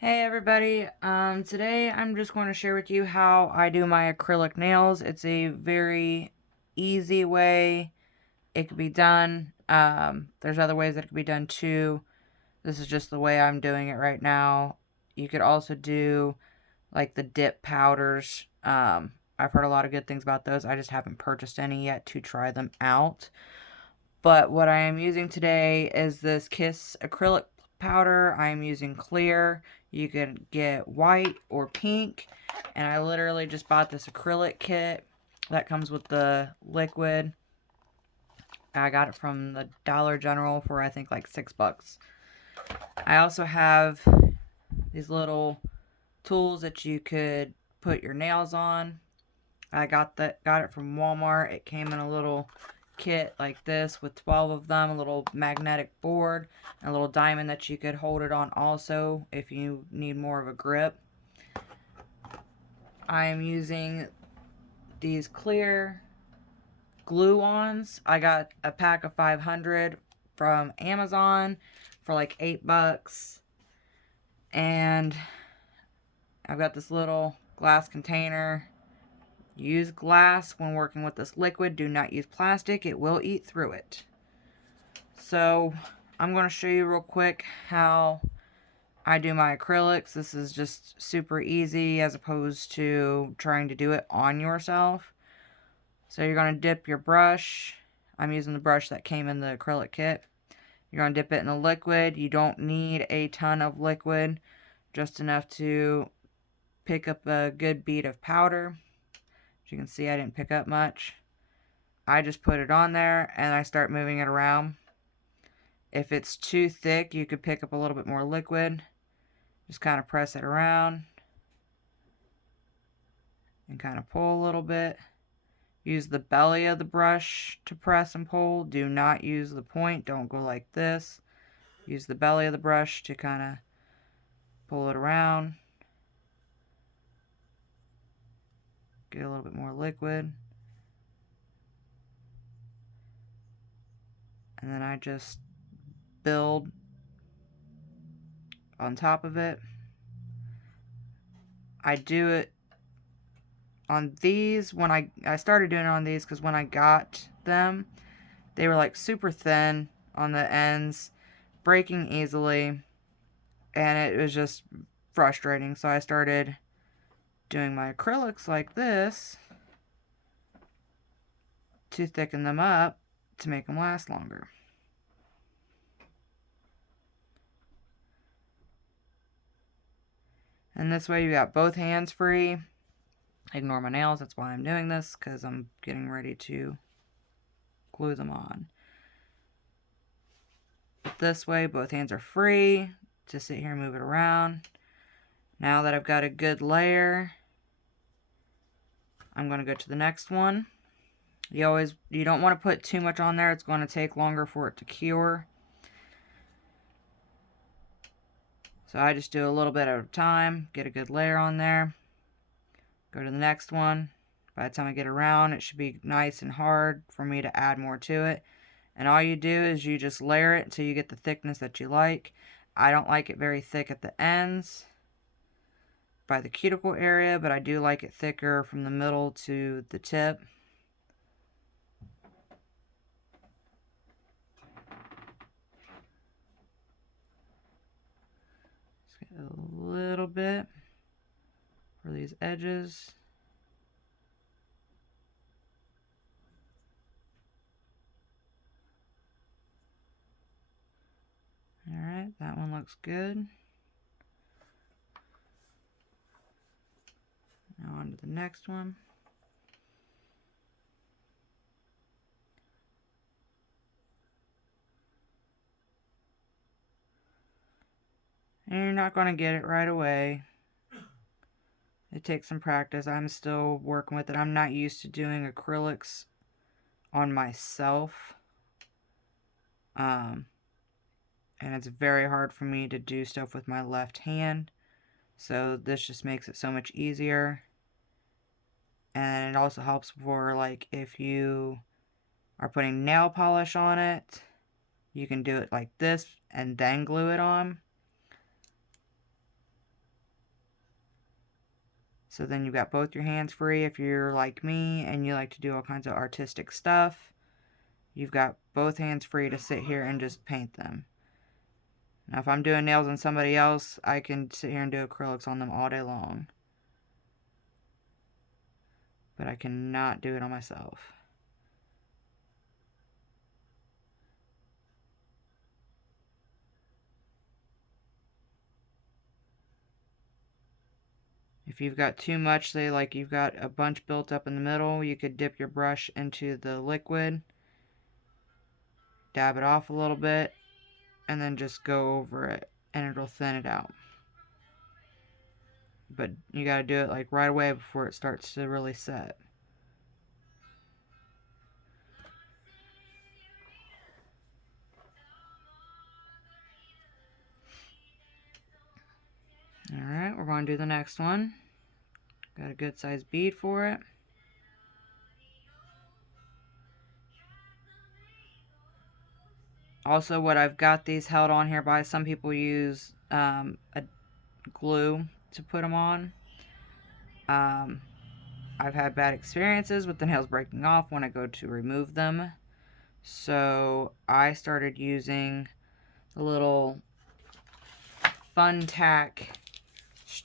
Hey everybody, today I'm just going to share with you how I do my acrylic nails. It's a very easy way it could be done. There's other ways that it could be done too. This is just the way I'm doing it right now. You could also do like the dip powders. I've heard a lot of good things about those. I just haven't purchased any yet to try them out. But what I am using today is this Kiss acrylic powder. I am using clear. You can get white or pink. And I literally just bought this acrylic kit that comes with the liquid. I got it from the Dollar General for I think like $6. I also have these little tools that you could put your nails on. I got it from Walmart. It came in a little kit like this with 12 of them, a little magnetic board, and a little diamond that you could hold it on also if you need more of a grip. I am using these clear glue-ons. I got a pack of 500 from Amazon for like $8. And I've got this little glass container. Use glass when working with this liquid. Do not use plastic. It will eat through it. So I'm going to show you real quick how I do my acrylics. This is just super easy as opposed to trying to do it on yourself. So you're going to dip your brush. I'm using the brush that came in the acrylic kit. You're going to dip it in a liquid. You don't need a ton of liquid, just enough to pick up a good bead of powder. As you can see, I didn't pick up much. I just put it on there and I start moving it around. If it's too thick, you could pick up a little bit more liquid. Just kind of press it around and kind of pull a little bit. Use the belly of the brush to press and pull. Do not use the point. Don't go like this. Use the belly of the brush to kind of pull it around. Get a little bit more liquid. And then I just build on top of it. I do it on these when I started doing it on these because when I got them, they were like super thin on the ends, breaking easily, and it was just frustrating. So I started doing my acrylics like this to thicken them up to make them last longer. And this way you got both hands free. Ignore my nails, that's why I'm doing this, because I'm getting ready to glue them on. But this way both hands are free to sit here and move it around. Now that I've got a good layer, I'm going to go to the next one. You don't want to put too much on there. It's going to take longer for it to cure. So I just do a little bit at a time, get a good layer on there. Go to the next one. By the time I get around, it should be nice and hard for me to add more to it. And all you do is you just layer it until you get the thickness that you like. I don't like it very thick at the ends by the cuticle area, but I do like it thicker from the middle to the tip. Just get a little bit for these edges. Alright, that one looks good. Now on to the next one. And you're not going to get it right away. It takes some practice. I'm still working with it. I'm not used to doing acrylics on myself. And it's very hard for me to do stuff with my left hand. So this just makes it so much easier. And it also helps for like if you are putting nail polish on it, you can do it like this and then glue it on. So then you've got both your hands free if you're like me and you like to do all kinds of artistic stuff. You've got both hands free to sit here and just paint them. Now, if I'm doing nails on somebody else, I can sit here and do acrylics on them all day long. But I cannot do it on myself. If you've got too much, say like you've got a bunch built up in the middle, you could dip your brush into the liquid, dab it off a little bit, and then just go over it, and it'll thin it out. But you gotta do it like right away before it starts to really set. Alright, we're going to do the next one. Got a good sized bead for it. Also, what I've got these held on here by, some people use a glue to put them on. I've had bad experiences with the nails breaking off when I go to remove them. So I started using the little Fun Tack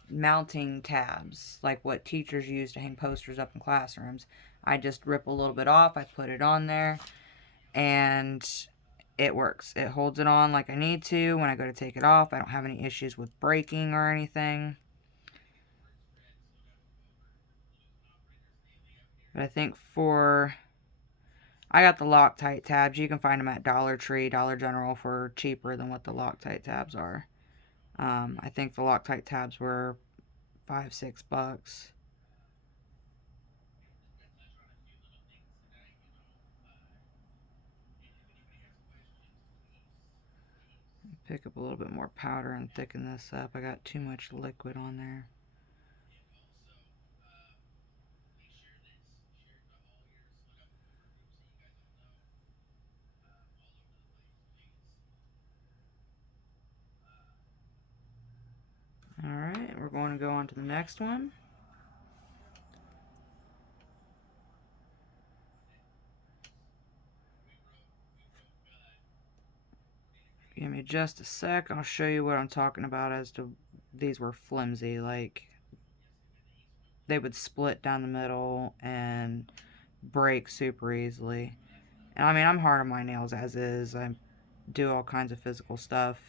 mounting tabs, like what teachers use to hang posters up in classrooms. I just rip a little bit off, I put it on there, and it works. It holds it on like I need to. When I go to take it off, I don't have any issues with breaking or anything. But I think I got the Loctite tabs. You can find them at Dollar Tree, Dollar General for cheaper than what the Loctite tabs are. I think the Loctite tabs were $5-6. Pick up a little bit more powder and thicken this up. I got too much liquid on there. Alright, we're going to go on to the next one. Give me just a sec. I'll show you what I'm talking about as to these were flimsy. Like, they would split down the middle and break super easily. And I mean, I'm hard on my nails as is. I do all kinds of physical stuff.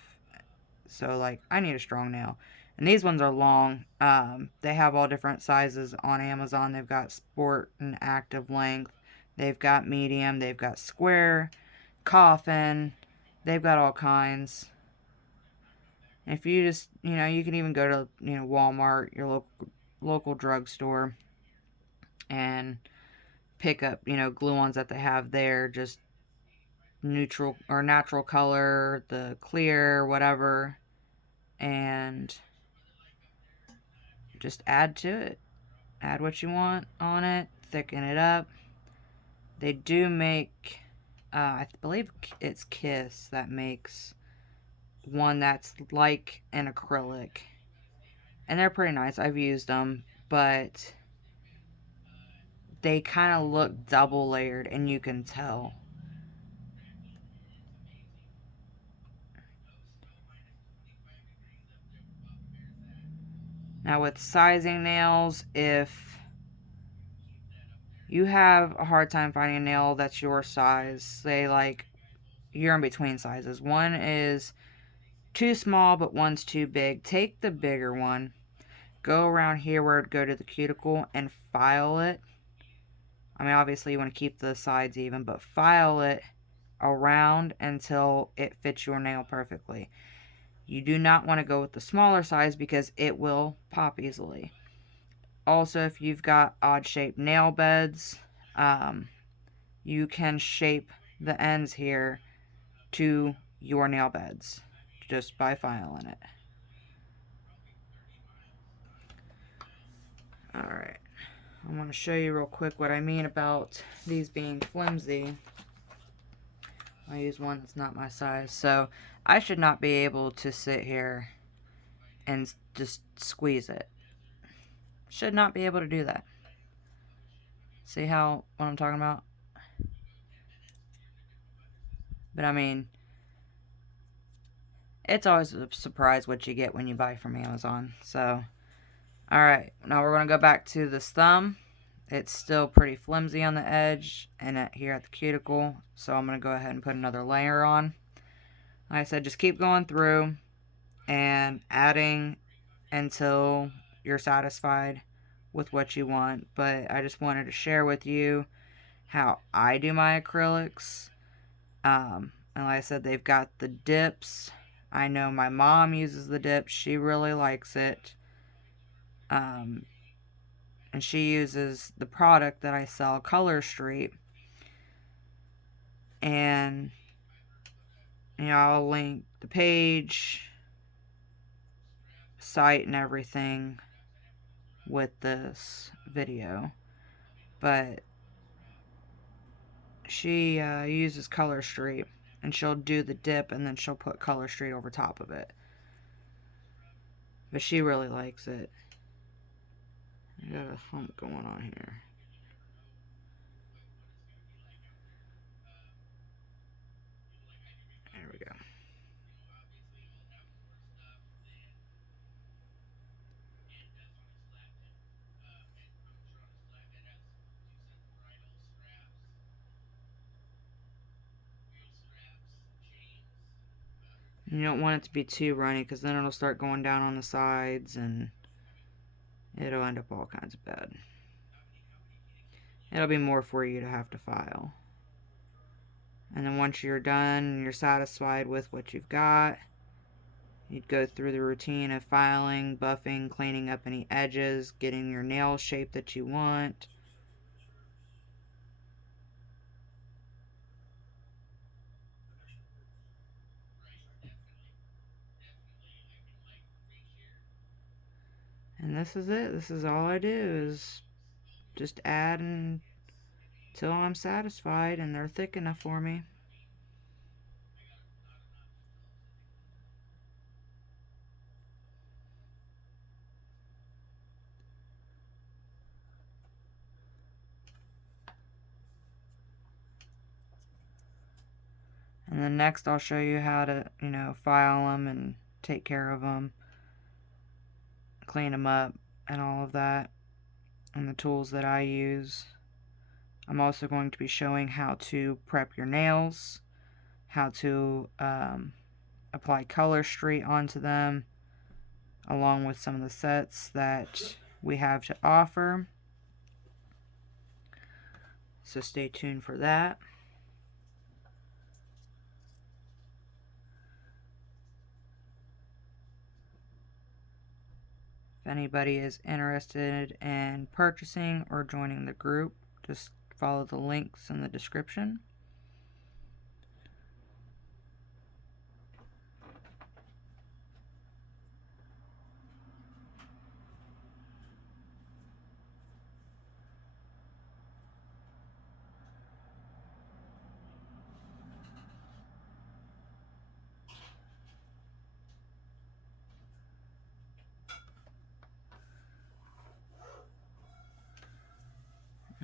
So, like, I need a strong nail. And these ones are long. They have all different sizes on Amazon. They've got sport and active length. They've got medium. They've got square, coffin. They've got all kinds. If you just, you can even go to, Walmart, your local drugstore, and pick up, glue ones that they have there, just neutral or natural color, the clear, whatever, and just add to it. Add what you want on it, thicken it up. They do make, I believe it's Kiss that makes one that's like an acrylic. And they're pretty nice. I've used them, but they kind of look double layered, and you can tell. Now with sizing nails, if you have a hard time finding a nail that's your size, say like you're in between sizes, one is too small but one's too big, take the bigger one, go around here where it'd go to the cuticle and file it. I mean, obviously you want to keep the sides even, but file it around until it fits your nail perfectly. You do not want to go with the smaller size because it will pop easily. Also, if you've got odd shaped nail beds, you can shape the ends here to your nail beds just by filing it. Alright, I'm going to show you real quick what I mean about these being flimsy. I use one that's not my size, so I should not be able to sit here and just squeeze it. should not be able to do that. See how what I'm talking about? But I mean, it's always a surprise what you get when you buy from Amazon. So, alright, now we're going to go back to this thumb. It's still pretty flimsy on the edge and here at the cuticle. So I'm going to go ahead and put another layer on. Like I said, just keep going through and adding until you're satisfied with what you want. But I just wanted to share with you how I do my acrylics. And like I said, they've got the dips. I know my mom uses the dips. She really likes it. And she uses the product that I sell, Color Street. And, you know, I'll link the page, site, and everything with this video. But she uses Color Street, and she'll do the dip and then she'll put Color Street over top of it. But she really likes it. I got a hump going on here. There we go. You don't want it to be too runny because then it'll start going down on the sides and it'll end up all kinds of bad. It'll be more for you to have to file. And then once you're done and you're satisfied with what you've got, you'd go through the routine of filing, buffing, cleaning up any edges, getting your nail shape that you want. And this is it. This is all I do is just add until I'm satisfied and they're thick enough for me. And then next I'll show you how to, you know, file them and take care of them, clean them up and all of that, and the tools that I use. I'm also going to be showing how to prep your nails, how to apply Color Street onto them, along with some of the sets that we have to offer. So stay tuned for that. If anybody is interested in purchasing or joining the group, just follow the links in the description.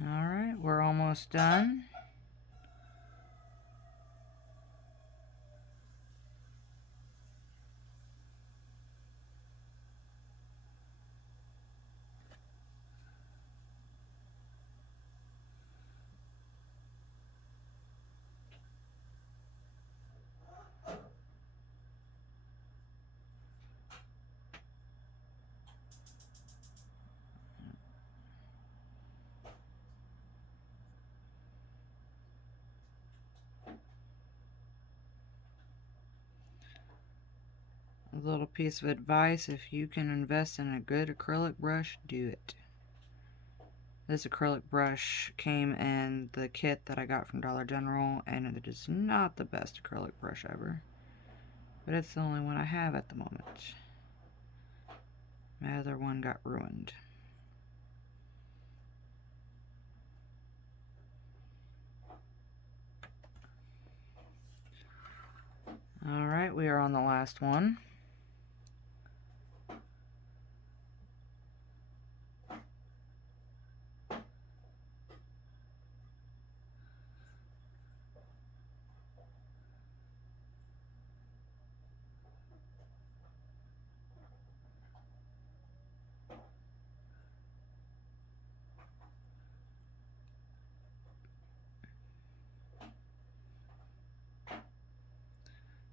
Alright, we're almost done. A little piece of advice: if you can invest in a good acrylic brush, do it. This acrylic brush came in the kit that I got from Dollar General, and it is not the best acrylic brush ever, but it's the only one I have at the moment. My other one got ruined. Alright, we are on the last one.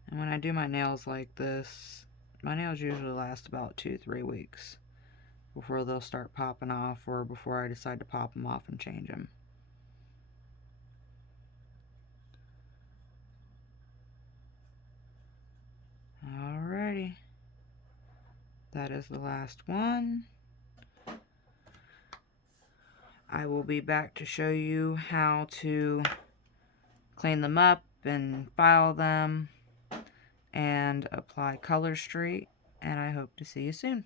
And when I do my nails like this, my nails usually last about 2-3 weeks before they'll start popping off, or before I decide to pop them off and change them. Alrighty, that is the last one. I will be back to show you how to clean them up and file them and apply Color Street, and I hope to see you soon.